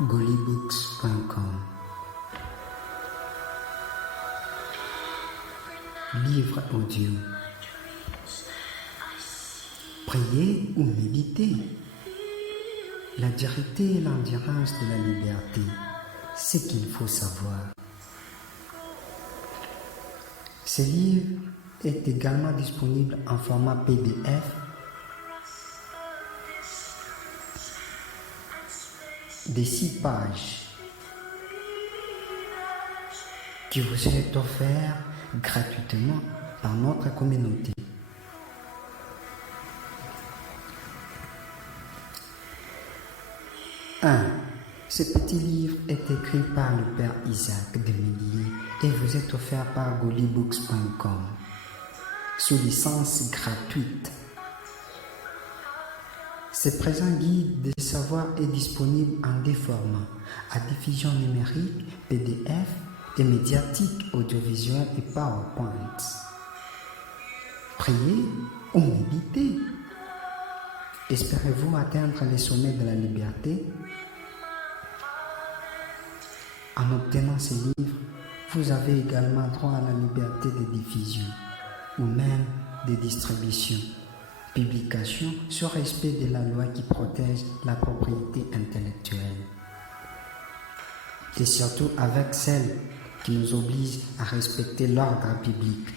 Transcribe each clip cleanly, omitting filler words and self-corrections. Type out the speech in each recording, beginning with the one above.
golibooks.com. Livre audio. Prier ou méditer. La dureté et l'endurance de la liberté, c'est ce qu'il faut savoir. Ce livre est également disponible en format PDF de 6 pages qui vous est offert gratuitement par notre communauté. Ce petit livre est écrit par le Père Isaac Demillier et vous est offert par golibooks.com sous licence gratuite. Ce présent guide des savoirs est disponible en deux formats, à diffusion numérique, PDF et médiatique, audiovisuel et PowerPoint. Priez ou méditez. Espérez-vous atteindre les sommets de la liberté? En obtenant ces livres, vous avez également droit à la liberté de diffusion ou même de distribution, publication sur respect de la loi qui protège la propriété intellectuelle. Et surtout avec celle qui nous oblige à respecter l'ordre public.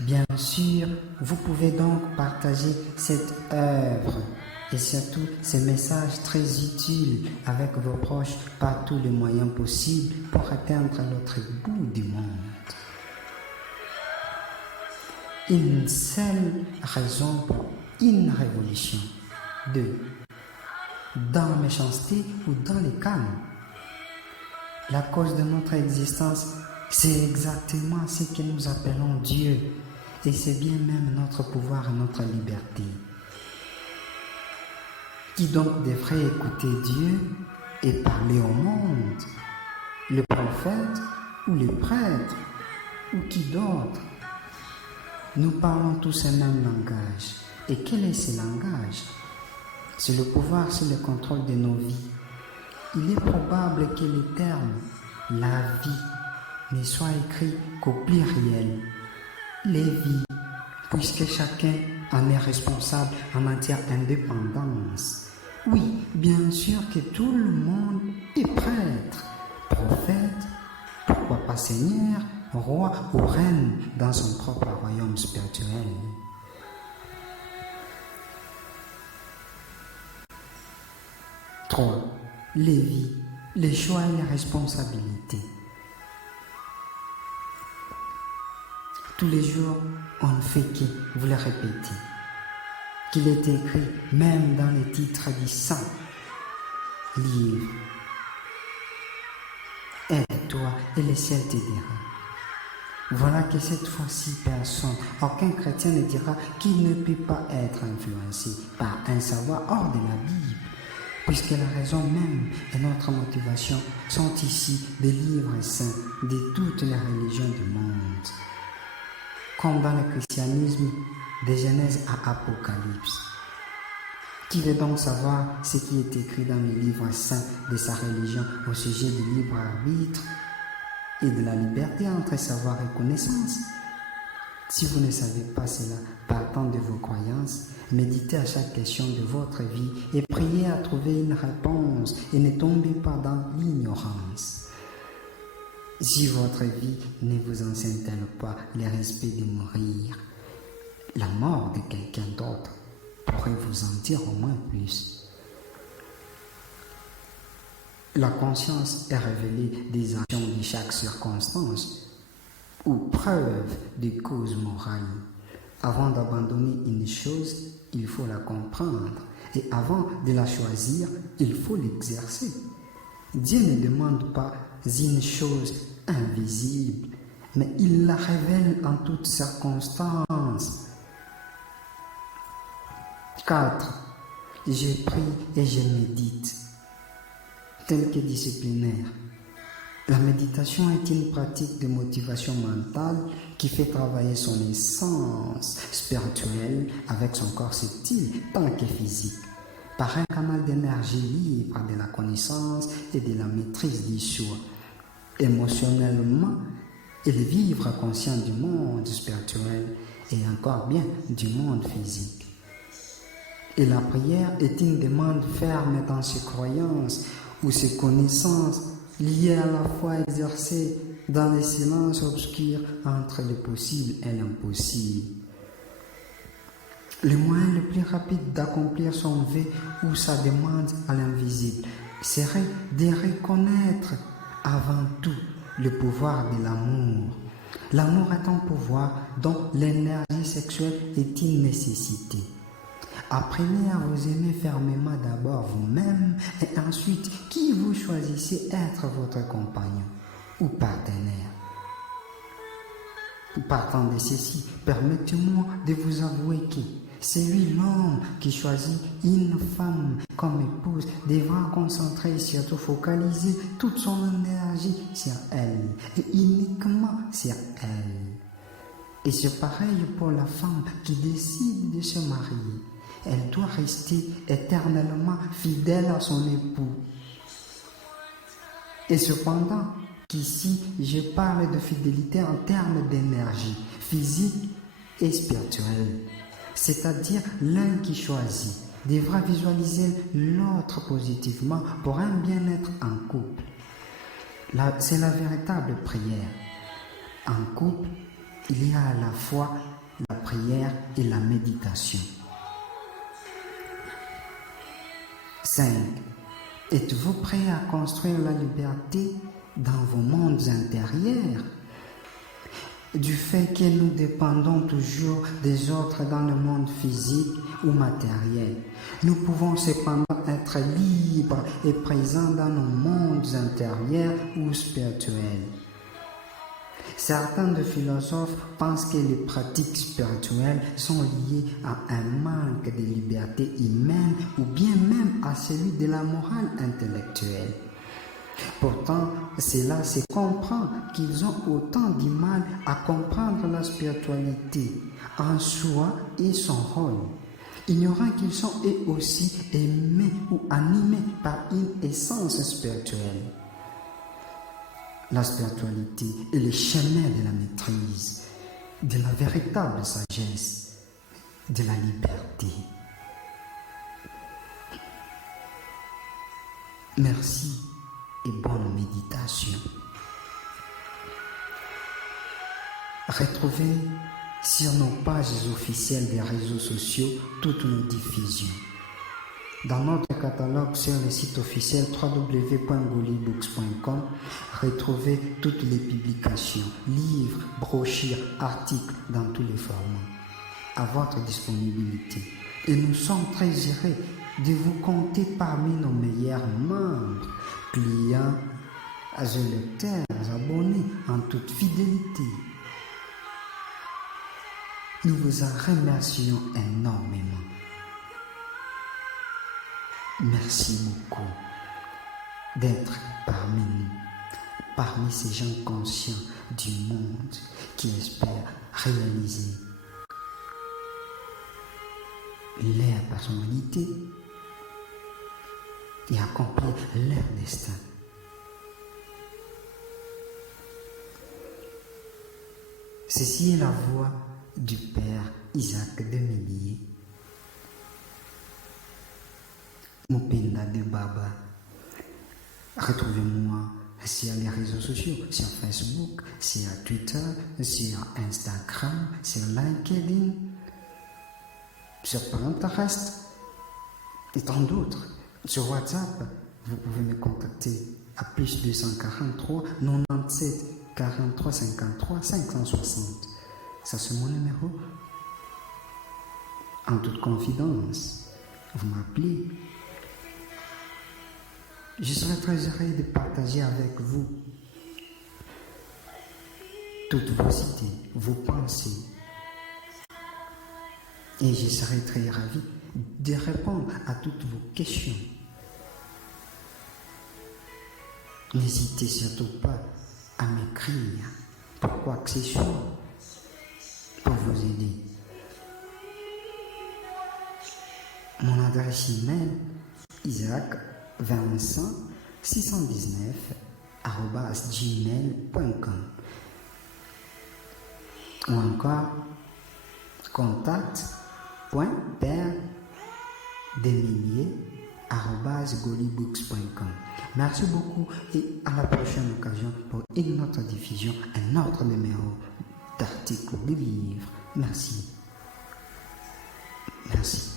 Bien sûr, vous pouvez donc partager cette œuvre et surtout ces messages très utiles avec vos proches par tous les moyens possibles pour atteindre l'autre bout du monde. Une seule raison pour une révolution. 2. Dans la méchanceté ou dans les calmes. La cause de notre existence, c'est exactement ce que nous appelons Dieu. Et c'est bien même notre pouvoir et notre liberté. Qui donc devrait écouter Dieu et parler au monde? Le prophète ou les prêtres? Ou qui d'autre? Nous parlons tous un même langage. Et quel est ce langage? C'est le pouvoir sur le contrôle de nos vies. Il est probable que le terme « la vie » ne soit écrit qu'au pluriel. Les vies, puisque chacun en est responsable en matière d'indépendance. Oui, bien sûr que tout le monde est prêtre, prophète, pourquoi pas seigneur, roi ou reine dans son propre royaume spirituel. Trois, les vies, les choix et les responsabilités. Tous les jours, on ne fait que vous le répéter. Qu'il est écrit même dans les titres du saint livre. Aide-toi et le ciel te dira. Voilà que cette fois-ci, personne, aucun chrétien ne dira qu'il ne peut pas être influencé par un savoir hors de la Bible, puisque la raison même et notre motivation sont ici des livres saints de toutes les religions du monde. Comme dans le christianisme, de Genèse à Apocalypse. Qui veut donc savoir ce qui est écrit dans les livres saints de sa religion au sujet du libre arbitre et de la liberté entre savoir et connaissance? Si vous ne savez pas cela, partant de vos croyances, méditez à chaque question de votre vie et priez à trouver une réponse et ne tombez pas dans l'ignorance. Si votre vie ne vous enseigne-t-elle pas le respect de mourir, la mort de quelqu'un d'autre pourrait vous en dire au moins plus. La conscience est révélée des actions de chaque circonstance ou preuve des causes morales. Avant d'abandonner une chose, il faut la comprendre et avant de la choisir, il faut l'exercer. Dieu ne demande pas une chose invisible, mais il la révèle en toutes circonstances. 4. Je prie et je médite. Tel que disciplinaire. La méditation est une pratique de motivation mentale qui fait travailler son essence spirituelle avec son corps subtil tant que physique. par un canal d'énergie libre de la connaissance et de la maîtrise du soi. Émotionnellement, et vivre conscient du monde spirituel et encore bien du monde physique. Et la prière est une demande ferme dans ses croyances ou ses connaissances liées à la foi exercée dans les silences obscurs entre le possible et l'impossible. Le moyen le plus rapide d'accomplir son vœu ou sa demande à l'invisible serait de reconnaître avant tout le pouvoir de l'amour. L'amour est un pouvoir dont l'énergie sexuelle est une nécessité. Apprenez à vous aimer fermement d'abord vous-même et ensuite qui vous choisissez être votre compagnon ou partenaire. Partant de ceci, permettez-moi de vous avouer que celui l'homme qui choisit une femme comme épouse devra concentrer et surtout focaliser toute son énergie sur elle et uniquement sur elle. Et c'est pareil pour la femme qui décide de se marier. Elle doit rester éternellement fidèle à son époux. Et cependant, qu'ici, je parle de fidélité en termes d'énergie physique et spirituelle. C'est-à-dire l'un qui choisit devra visualiser l'autre positivement pour un bien-être en couple. C'est la véritable prière. En couple, il y a à la fois la prière et la méditation. 5. Êtes-vous prêt à construire la liberté dans vos mondes intérieurs? Du fait que nous dépendons toujours des autres dans le monde physique ou matériel, nous pouvons cependant être libres et présents dans nos mondes intérieurs ou spirituels. Certains de philosophes pensent que les pratiques spirituelles sont liées à un manque de liberté humaine ou bien même à celui de la morale intellectuelle. Pourtant, cela se comprend qu'ils ont autant du mal à comprendre la spiritualité en soi et son rôle, ignorant qu'ils sont eux aussi aimés ou animés par une essence spirituelle. La spiritualité est le chemin de la maîtrise, de la véritable sagesse, de la liberté. Merci et bonne méditation. Retrouvez sur nos pages officielles des réseaux sociaux toutes nos diffusions. Dans notre catalogue sur le site officiel www.golibooks.com, retrouvez toutes les publications, livres, brochures, articles dans tous les formats à votre disponibilité. Et nous sommes très heureux de vous compter parmi nos meilleurs membres, clients, lecteurs, abonnés en toute fidélité. Nous vous en remercions énormément. Merci beaucoup d'être parmi nous, parmi ces gens conscients du monde qui espèrent réaliser leur personnalité et accomplir leur destin. Ceci est la voix du Père Isaac Demillier, Mopenda de Baba. Retrouvez-moi sur les réseaux sociaux, sur Facebook, sur Twitter, sur Instagram, sur LinkedIn, sur Pinterest et tant d'autres. Sur WhatsApp, vous pouvez me contacter à plus 243 97 43 53 560. Ça, c'est mon numéro. En toute confidence, vous m'appelez. Je serai très heureux de partager avec vous toutes vos idées, vos pensées. Et je serai très ravi de répondre à toutes vos questions. N'hésitez surtout pas à m'écrire pour quoi que ce soit, pour vous aider. Mon adresse email isaac.vincent619@gmail.com ou encore contact.perdesmilliers@golibooks.com. Merci beaucoup et à la prochaine occasion pour une autre diffusion, un autre numéro d'articles de livres. Merci. Merci.